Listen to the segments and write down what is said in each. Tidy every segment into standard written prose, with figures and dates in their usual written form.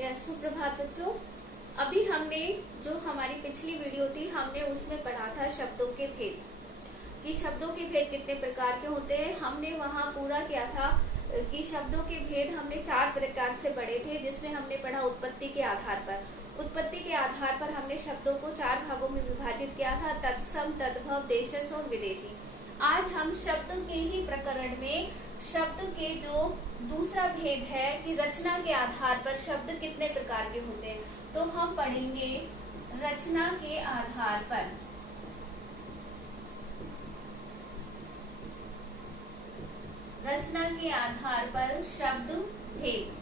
सुप्रभात बच्चों। अभी हमने जो हमारी पिछली वीडियो थी हमने उसमें पढ़ा था शब्दों के भेद, कि शब्दों के भेद कितने प्रकार के होते हैं। हमने वहाँ पूरा किया था कि शब्दों के भेद हमने 4 प्रकार से पढ़े थे, जिसमें हमने पढ़ा उत्पत्ति के आधार पर। उत्पत्ति के आधार पर हमने शब्दों को 4 भागों में विभाजित किया था, तत्सम, तद्भव, देशज और विदेशी। आज हम शब्द के ही प्रकरण में शब्द के जो दूसरा भेद है कि रचना के आधार पर शब्द कितने प्रकार के होते हैं, तो हम पढ़ेंगे रचना के आधार पर। रचना के आधार पर शब्द भेद,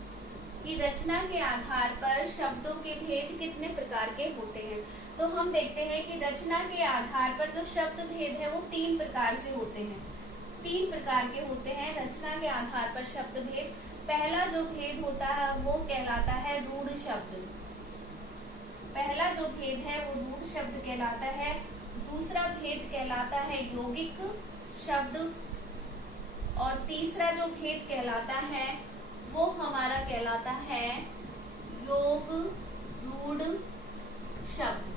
कि रचना के आधार पर शब्दों के भेद कितने प्रकार के होते हैं। तो हम देखते हैं कि रचना के आधार पर जो शब्द भेद है वो 3 प्रकार से होते हैं। 3 प्रकार के होते हैं रचना के आधार पर शब्द भेद। पहला जो भेद होता है वो कहलाता है रूढ़ शब्द। पहला जो भेद है वो रूढ़ शब्द कहलाता है। दूसरा भेद कहलाता है यौगिक शब्द, और तीसरा जो भेद कहलाता है वो हमारा कहलाता है योग रूढ़ शब्द।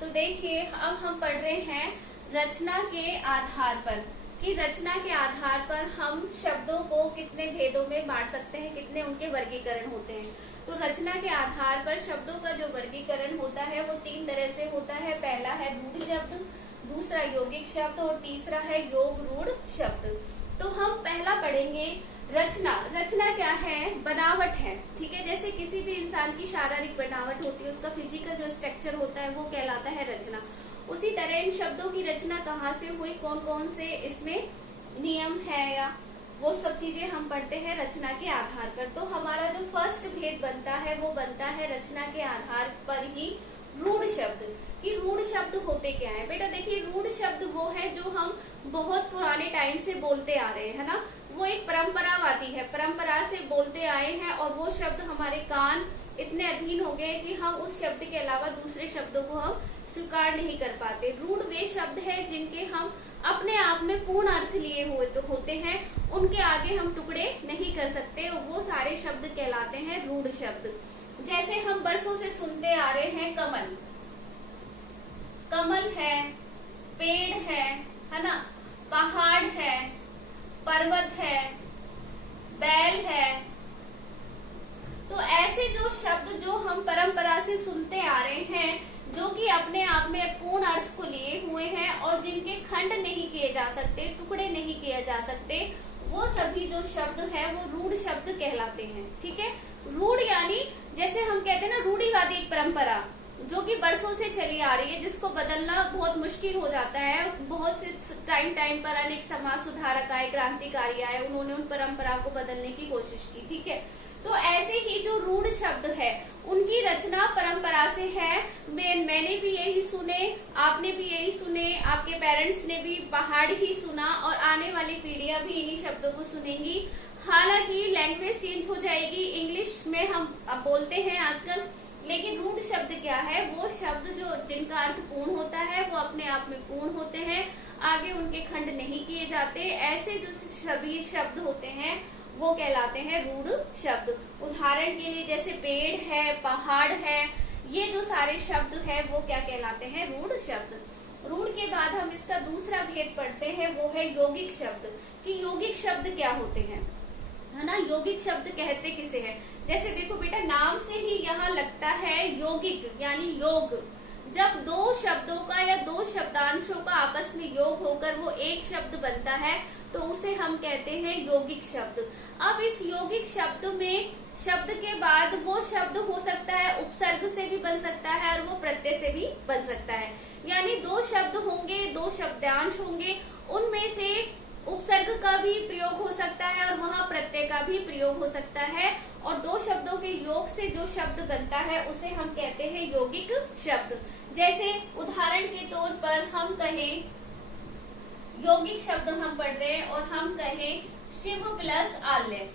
तो देखिए, अब हम पढ़ रहे हैं रचना के आधार पर, कि रचना के आधार पर हम शब्दों को कितने भेदों में बांट सकते हैं, कितने उनके वर्गीकरण होते हैं। तो रचना के आधार पर शब्दों का जो वर्गीकरण होता है वो 3 तरह से होता है। पहला है रूढ़ शब्द, दूसरा यौगिक शब्द और तीसरा है योग रूढ़ शब्द। तो हम पहला पढ़ेंगे रचना। रचना क्या है? बनावट है, ठीक है। जैसे किसी भी इंसान की शारीरिक बनावट होती है, उसका फिजिकल जो स्ट्रक्चर होता है वो कहलाता है रचना। उसी तरह इन शब्दों की रचना कहाँ से हुई, कौन कौन से इसमें नियम है, या वो सब चीजें हम पढ़ते हैं रचना के आधार पर। तो हमारा जो फर्स्ट भेद बनता है वो बनता है रचना के आधार पर ही रूढ़ शब्द। कि रूढ़ शब्द होते क्या है बेटा? देखिए, रूढ़ शब्द वो है जो हम बहुत पुराने टाइम से बोलते आ रहे हैं, है ना। वो एक परंपरावादी है, परंपरा से बोलते आए हैं, और वो शब्द हमारे कान इतने अधीन हो गए कि हम उस शब्द के अलावा दूसरे शब्दों को हम स्वीकार नहीं कर पाते। रूढ़ वे शब्द है जिनके हम अपने आप में पूर्ण अर्थ लिए हुए तो होते हैं, उनके आगे हम टुकड़े नहीं कर सकते, वो सारे शब्द कहलाते हैं रूढ़ शब्द। जैसे हम बरसों से सुनते आ रहे हैं कमल, कमल है, पेड़ है ना, पहाड़ है, पर्वत है, बैल है। तो ऐसे जो शब्द जो हम परंपरा से सुनते आ रहे हैं, जो कि अपने आप में पूर्ण अर्थ को लिए हुए हैं और जिनके खंड नहीं किए जा सकते, टुकड़े नहीं किए जा सकते, वो सभी जो शब्द है वो रूढ़ शब्द कहलाते हैं, ठीक है। रूढ़ यानी जैसे हम कहते हैं ना, रूढ़िवादी परंपरा जो कि बरसों से चली आ रही है, जिसको बदलना बहुत मुश्किल हो जाता है। बहुत से टाइम पर अनेक समाज सुधारक आए, क्रांतिकारी आए, उन्होंने उन परंपरा को बदलने की कोशिश की, ठीक है। तो ऐसे ही जो रूढ़ शब्द है उनकी रचना परंपरा से है। मैंने भी यही सुने, आपने भी यही सुने, आपके पेरेंट्स ने भी पहाड़ ही सुना, और आने वाली पीढ़ियां भी इन्हीं शब्दों को सुनेंगी। हालांकि लैंग्वेज चेंज हो जाएगी, इंग्लिश में हम अब बोलते हैं आजकल, लेकिन रूढ़ शब्द क्या है? वो शब्द जो जिनका अर्थ पूर्ण होता है, वो अपने आप में पूर्ण होते हैं, आगे उनके खंड नहीं किए जाते। ऐसे जो सभी शब्द होते हैं वो कहलाते हैं रूढ़ शब्द। उदाहरण के लिए जैसे पेड़ है, पहाड़ है, ये जो सारे शब्द है वो क्या कहलाते हैं? रूढ़ शब्द। रूढ़ के बाद हम इसका दूसरा भेद पढ़ते हैं, वो है यौगिक शब्द। कि यौगिक शब्द क्या होते हैं, है ना। यौगिक शब्द कहते किसे हैं? जैसे देखो बेटा, नाम से ही यहाँ लगता है यौगिक यानी योग। जब 2 शब्दों का या 2 शब्दांशों का आपस में योग होकर वो एक शब्द बनता है तो उसे हम कहते हैं यौगिक शब्द। अब इस यौगिक शब्द में शब्द के बाद वो शब्द हो सकता है उपसर्ग से भी बन सकता है और वो प्रत्यय से भी बन सकता है। यानी 2 शब्द होंगे, 2 शब्दांश होंगे, उनमें से उपसर्ग का भी प्रयोग हो सकता है और वहां प्रत्यय का भी प्रयोग हो सकता है, और 2 शब्दों के योग से जो शब्द बनता है उसे हम कहते हैं यौगिक शब्द। जैसे उदाहरण के तौर पर हम कहें, यौगिक शब्द हम पढ़ रहे हैं और हम कहें शिव प्लस आल्य,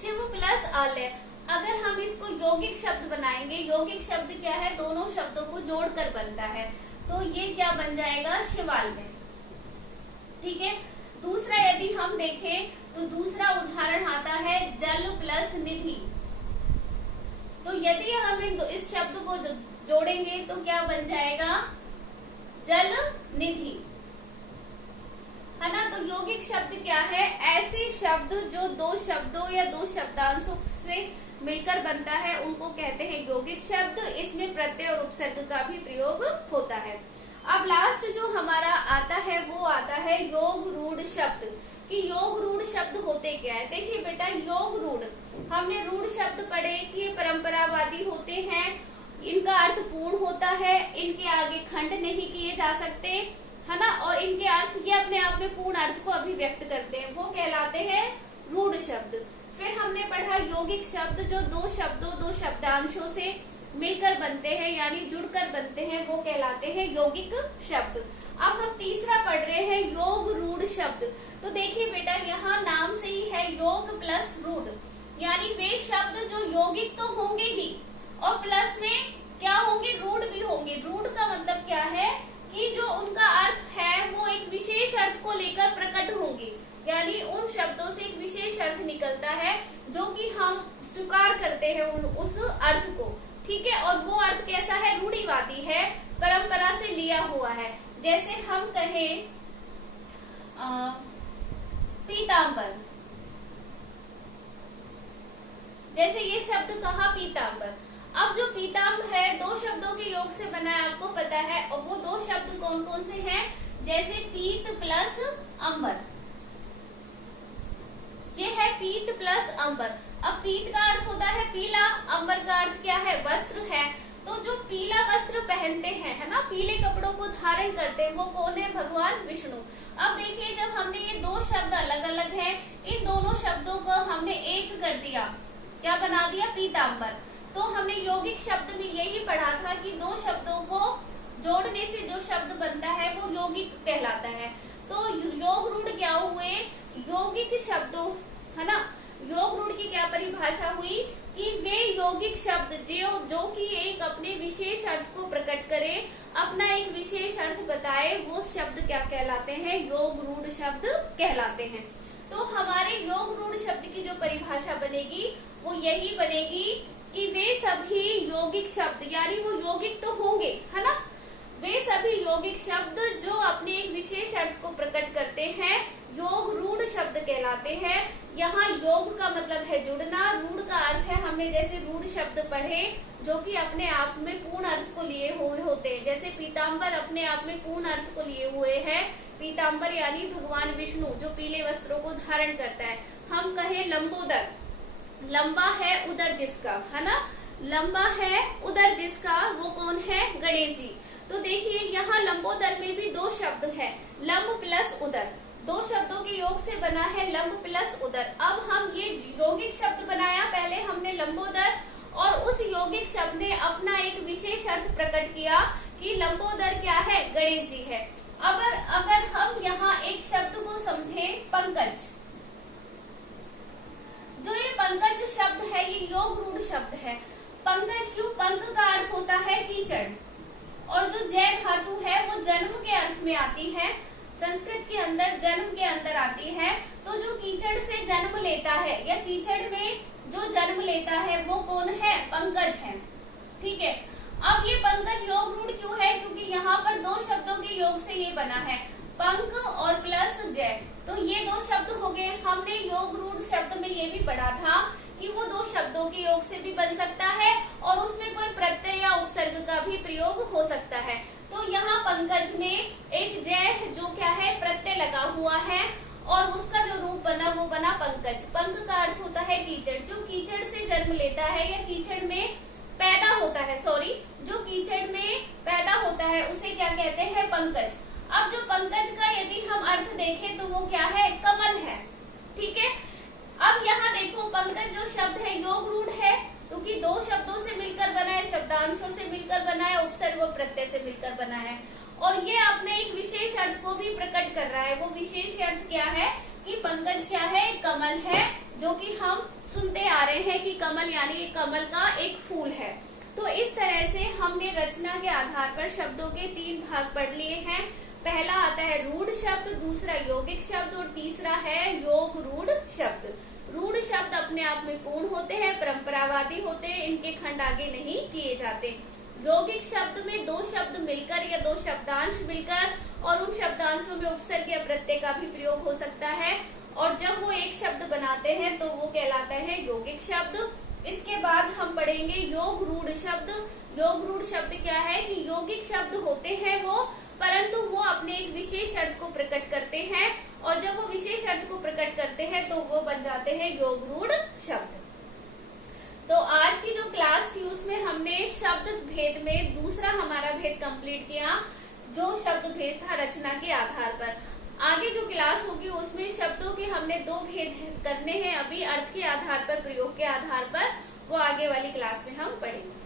शिव प्लस आल्य। अगर हम इसको यौगिक शब्द बनाएंगे, यौगिक शब्द क्या है? दोनों शब्दों को जोड़कर बनता है। तो ये क्या बन जाएगा, शिवालय। ठीक है। दूसरा यदि हम देखें तो दूसरा उदाहरण आता है जल प्लस निधि। तो यदि हम इस शब्द को जोड़ेंगे तो क्या बन जाएगा, जल निधि, है ना। तो यौगिक शब्द क्या है, ऐसे शब्द जो दो शब्दों या दो शब्दांशों से मिलकर बनता है उनको कहते हैं यौगिक शब्द। इसमें प्रत्यय और उपसर्ग का भी प्रयोग होता है। अब लास्ट जो हमारा आता है वो आता है योग रूढ़ शब्द, कि योग रूढ़ शब्द होते क्या है। देखिए बेटा, योग रूढ़, हमने रूढ़ शब्द पढ़े कि ये परंपरावादी होते हैं, इनका अर्थ पूर्ण होता है, इनके आगे खंड नहीं किए जा सकते, है ना, और इनके अर्थ ये अपने आप में पूर्ण अर्थ को अभिव्यक्त करते हैं, वो कहलाते हैं रूढ़ शब्द। फिर हमने पढ़ा यौगिक शब्द, जो दो शब्दों दो शब्दांशों से मिलकर बनते हैं यानी जुड़कर बनते हैं, वो कहलाते हैं यौगिक शब्द। अब हम तीसरा पढ़ रहे हैं योग रूढ़ शब्द। तो देखिए बेटा, यहाँ नाम से ही है योग प्लस रूढ़, यानी वे शब्द जो यौगिक तो होंगे ही और प्लस में क्या होंगे, रूढ़ भी होंगे। रूढ़ का मतलब क्या है कि जो उनका अर्थ है वो एक विशेष अर्थ को लेकर प्रकट होंगे, यानी उन शब्दों से एक विशेष अर्थ निकलता है जो कि हम स्वीकार करते हैं उस अर्थ को। ठीक है। और वो अर्थ कैसा है, रूढ़िवादी है, परंपरा से लिया हुआ है। जैसे हम कहें पीतांबर, जैसे ये शब्द कहा पीतांबर। अब जो पीतांबर है दो शब्दों के योग से बना है, आपको पता है, और वो दो शब्द कौन कौन से हैं, जैसे पीत प्लस अंबर, ये है पीत प्लस अंबर। अब पीत का अर्थ होता है पीला, अंबर का अर्थ क्या है, वस्त्र है। तो जो पीला वस्त्र पहनते हैं, है ना, पीले कपड़ों को धारण करते हैं, वो कौन है, भगवान विष्णु। अब देखिए, जब हमने ये दो शब्द अलग अलग हैं, इन दोनों शब्दों को हमने एक कर दिया, क्या बना दिया, पीतांबर। तो हमने यौगिक शब्द में यही पढ़ा था कि दो शब्दों को जोड़ने से जो शब्द बनता है वो यौगिक कहलाता है। तो योग रूढ़ क्या हुए, यौगिक शब्दों, है ना। योग रूढ़ की क्या परिभाषा हुई कि वे यौगिक शब्द जो कि एक अपने विशेष अर्थ को प्रकट करे, अपना एक विशेष अर्थ बताए, वो शब्द क्या कहलाते हैं, योग रूढ़ शब्द कहलाते हैं। तो हमारे योग रूढ़ शब्द की जो परिभाषा बनेगी वो यही बनेगी कि वे सभी यौगिक शब्द, यानी वो यौगिक तो होंगे, है ना, वे सभी यौगिक शब्द जो अपने एक विशेष अर्थ को प्रकट करते हैं योग रूढ़ शब्द कहलाते हैं। यहाँ योग का मतलब है जुड़ना, रूढ़ का अर्थ है, हमने जैसे रूढ़ शब्द पढ़े जो कि अपने आप में पूर्ण अर्थ को लिए हुए होते हैं। जैसे पीतांबर अपने आप में पूर्ण अर्थ को लिए हुए है, पीतांबर यानी भगवान विष्णु जो पीले वस्त्रों को धारण करता है। हम कहें लंबोदर, लंबा है उदर जिसका, है ना, लंबा है उदर जिसका, वो कौन है, गणेश जी। तो देखिए यहाँ लंबोदर में भी दो शब्द है, लंब प्लस उदर, दो शब्दों के योग से बना है लंब प्लस उदर। अब हम ये यौगिक शब्द बनाया, पहले हमने लंबोदर, और उस यौगिक शब्द ने अपना एक विशेष अर्थ प्रकट किया कि लंबोदर क्या है, गणेश जी है। अगर हम यहाँ एक शब्द को समझे, पंकज, जो ये पंकज शब्द है ये योग रूढ़ शब्द है। पंकज क्यों, पंक का अर्थ होता है कीचड़, और जो जय धातु है वो जन्म के अर्थ में आती है, संस्कृत के अंदर जन्म के अंदर आती है। तो जो कीचड़ से जन्म लेता है या कीचड़ में जो जन्म लेता है वो कौन है, पंकज है। ठीक है। अब ये पंकज योग रूढ़ क्यों है, क्योंकि यहाँ पर दो शब्दों के योग से ये बना है, पंक और प्लस जय, तो ये दो शब्द हो गए। हमने योग रूढ़ शब्द में ये भी पढ़ा था कि वो दो शब्दों के योग से भी बन सकता है और उसमें कोई प्रत्यय या उपसर्ग का भी प्रयोग हो सकता है। तो यहाँ पंकज में एक जय जो क्या है, प्रत्यय लगा हुआ है, और उसका जो रूप बना वो बना पंकज। पंक का अर्थ होता है कीचड़, जो कीचड़ से जन्म लेता है या कीचड़ में पैदा होता है, जो कीचड़ में पैदा होता है उसे क्या कहते हैं, पंकज। अब जो पंकज का यदि हम अर्थ देखें तो वो क्या है, कमल है। ठीक है। अब यहाँ देखो, पंकज जो शब्द है योग रूढ़ है क्योंकि दो शब्दों से मिलकर बना है, शब्दांशों से मिलकर बना है, उपसर्ग और प्रत्यय से मिलकर बना है, और ये अपने एक विशेष अर्थ को भी प्रकट कर रहा है। वो विशेष अर्थ क्या है कि पंकज क्या है, कमल है, जो कि हम सुनते आ रहे हैं कि कमल यानी कमल का एक फूल है। तो इस तरह से हम हमने रचना के आधार पर शब्दों के 3 भाग पढ़ लिए हैं। पहला आता है रूढ़ शब्द, दूसरा यौगिक शब्द और तीसरा है योग रूढ़ शब्द। रूढ़ शब्द अपने आप में पूर्ण होते हैं, परंपरावादी होते हैं, इनके खंड आगे नहीं किए जाते। यौगिक शब्द में 2 शब्द मिलकर या 2 शब्दांश मिलकर और उन शब्दांशों में उपसर्ग या प्रत्यय का भी प्रयोग हो सकता है, और जब वो एक शब्द बनाते हैं तो वो कहलाता है यौगिक शब्द। इसके बाद हम पढ़ेंगे योग रूढ़ शब्द। योग रूढ़ शब्द क्या है कि यौगिक शब्द होते हैं वो, परंतु वो अपने एक विशेष अर्थ को प्रकट करते हैं, और जब वो विशेष अर्थ को प्रकट करते हैं तो वो बन जाते हैं योग रूढ़ शब्द। तो आज की जो क्लास थी उसमें हमने शब्द भेद में दूसरा हमारा भेद कंप्लीट किया, जो शब्द भेद था रचना के आधार पर। आगे जो क्लास होगी उसमें शब्दों के हमने 2 भेद करने हैं अभी, अर्थ के आधार पर, प्रयोग के आधार पर, वो आगे वाली क्लास में हम पढ़ेंगे।